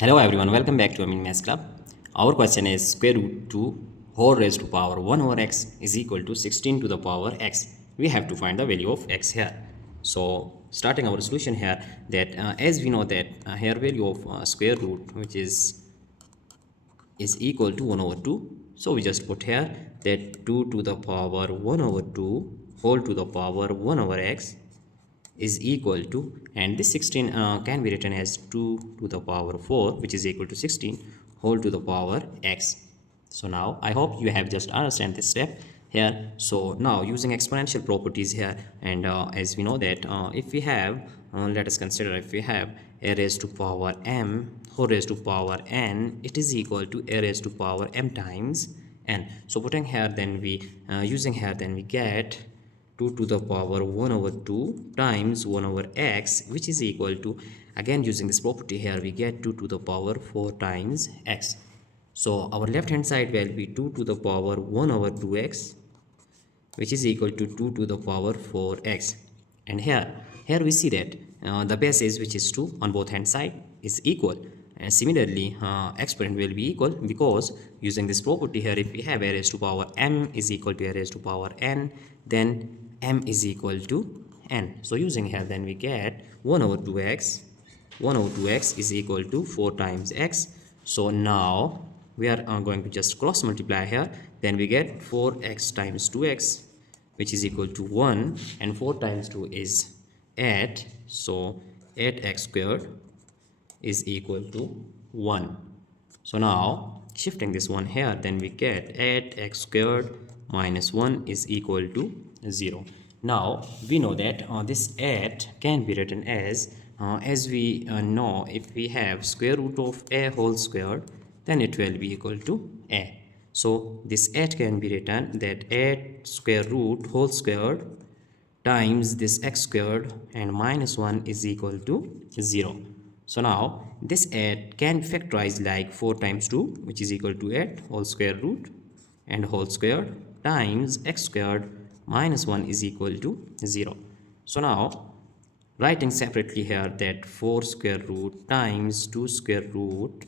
Hello everyone, welcome back to Maths Club. Our question is square root 2 whole raised to power 1 over x is equal to 16 to the power x. We have to find the value of x here. So starting our solution here, that as we know that here value of square root which is equal to 1 over 2. So we just put here that 2 to the power 1 over 2 whole to the power 1 over x is equal to, and this 16 can be written as 2 to the power 4 which is equal to 16 whole to the power x. So now I hope you have just understand this step here. So now using exponential properties here, and as we know that if we have let us consider, if we have a raised to power m whole raised to power n, it is equal to a raised to power m times n. So putting here, then we using here, then we get 2 to the power 1 over 2 times 1 over x, which is equal to, again using this property here, we get 2 to the power 4 times x. So our left hand side will be 2 to the power 1 over 2x, which is equal to 2 to the power 4x. And here we see that the bases, which is 2 on both hand side, is equal. And similarly exponent will be equal, because using this property here, if we have a raised to power m is equal to a raised to power n, then m is equal to n. So using here, then we get 1 over 2x is equal to 4 times x. So now we are going to just cross multiply here, then we get 4x times 2x, which is equal to 1, and 4 times 2 is 8. So 8x squared is equal to 1. So now shifting this one here, then we get 8x squared minus 1 is equal to 0. Now we know that this 8 can be written as we know, if we have square root of a whole squared, then it will be equal to a. So this 8 can be written that 8 square root whole squared times this x squared and minus 1 is equal to 0. So now this 8 can factorize like 4 times 2, which is equal to 8 whole square root and whole squared times x squared minus 1 is equal to 0. So now writing separately here, that 4 square root times 2 square root,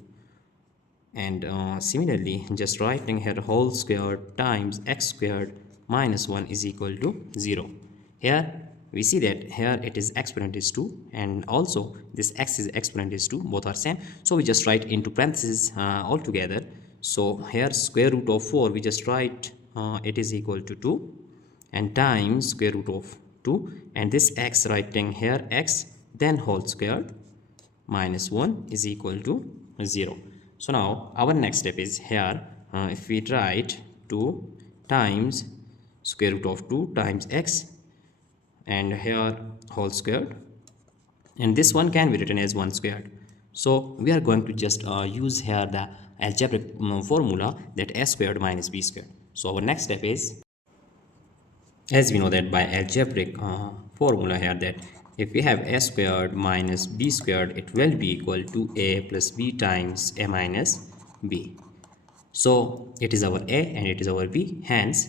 and similarly just writing here whole squared times x squared minus 1 is equal to 0. Here we see that here it is exponent is 2, and also this x is exponent is 2, both are same. So we just write into parentheses all together. So here square root of 4, we just write it is equal to 2, and times square root of 2, and this x writing here x, then whole squared minus 1 is equal to 0. So now our next step is here, if we write 2 times square root of 2 times x, and here whole squared, and this one can be written as 1 squared. So we are going to just use here the algebraic formula, that a squared minus b squared. So our next step is, as we know that by algebraic formula here, that if we have a squared minus b squared, it will be equal to a plus b times a minus b. So it is our a and it is our b, hence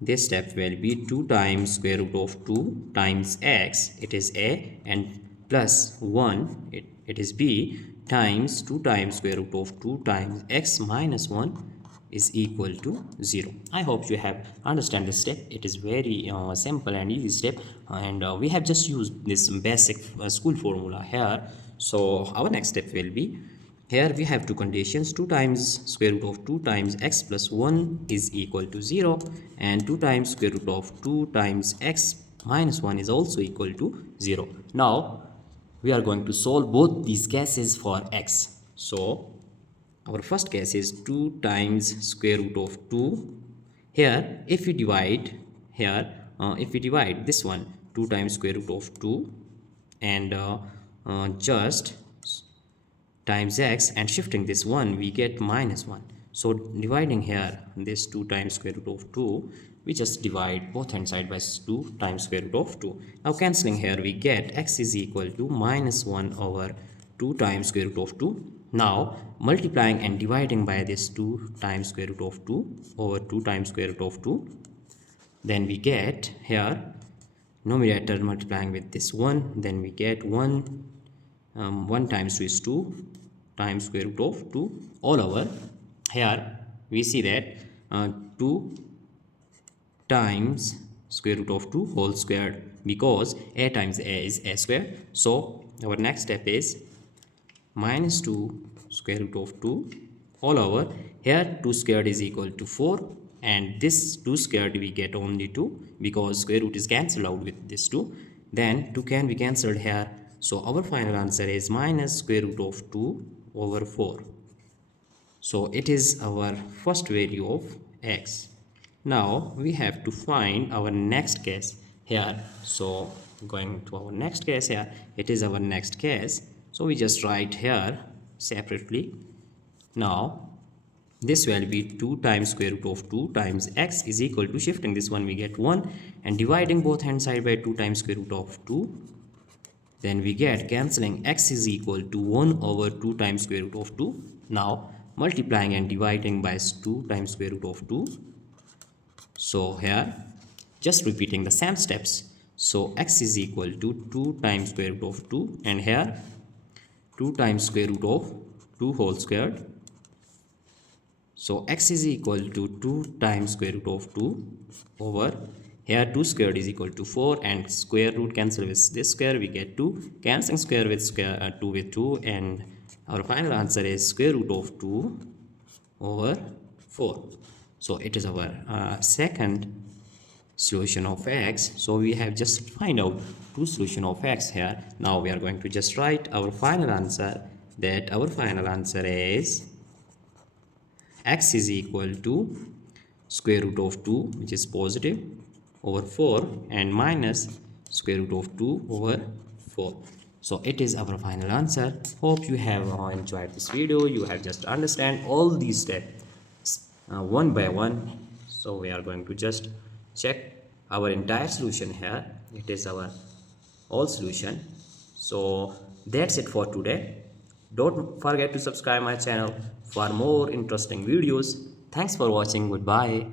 this step will be 2 times square root of 2 times x, it is a, and plus 1, it is b, times 2 times square root of 2 times x minus 1 is equal to 0. I hope you have understand this step. It is very simple and easy step, and we have just used this basic school formula here. So our next step will be, here we have two conditions, 2 times square root of 2 times x plus 1 is equal to 0, and 2 times square root of 2 times x minus 1 is also equal to 0. Now we are going to solve both these cases for x. So our first case is 2 times square root of 2. Here if we divide here, if we divide this one 2 times square root of 2 and just times x, and shifting this one, we get minus 1. So dividing here this 2 times square root of 2, we just divide both hand side by 2 times square root of 2. Now cancelling here, we get x is equal to minus 1 over 2 times square root of 2. Now multiplying and dividing by this 2 times square root of 2 over 2 times square root of 2, then we get here numerator multiplying with this 1, then we get 1 1 times 2 is 2, times square root of 2 all over. Here we see that 2 times square root of 2 whole squared, because a times a is a square. So our next step is minus 2 square root of 2 all over. Here 2 squared is equal to 4, and this 2 squared we get only 2 because square root is cancelled out with this 2. Then 2 can be cancelled here. So our final answer is minus square root of 2 over 4. So it is our first value of x. Now we have to find our next case here. So going to our next case here, it is our next case. So we just write here separately. Now this will be 2 times square root of 2 times x is equal to, shifting this one we get 1, and dividing both hand side by 2 times square root of 2. Then we get cancelling x is equal to 1 over 2 times square root of 2. Now multiplying and dividing by 2 times square root of 2. So here just repeating the same steps. So x is equal to 2 times square root of 2, and here 2 times square root of 2 whole squared. So x is equal to 2 times square root of 2 over, here 2 squared is equal to 4, and square root cancel with this square, we get 2, cancelling square with square 2 with 2, and our final answer is square root of 2 over 4. So it is our second solution of x. So we have just find out two solution of x here. Now we are going to just write our final answer, that our final answer is x is equal to square root of 2, which is positive, over 4, and minus square root of 2 over 4. So it is our final answer. Hope you have enjoyed this video. You have just understand all these steps one by one. So we are going to just check our entire solution here. It is our all solution. So that's it for today. Don't forget to subscribe my channel for more interesting videos. Thanks for watching. Goodbye.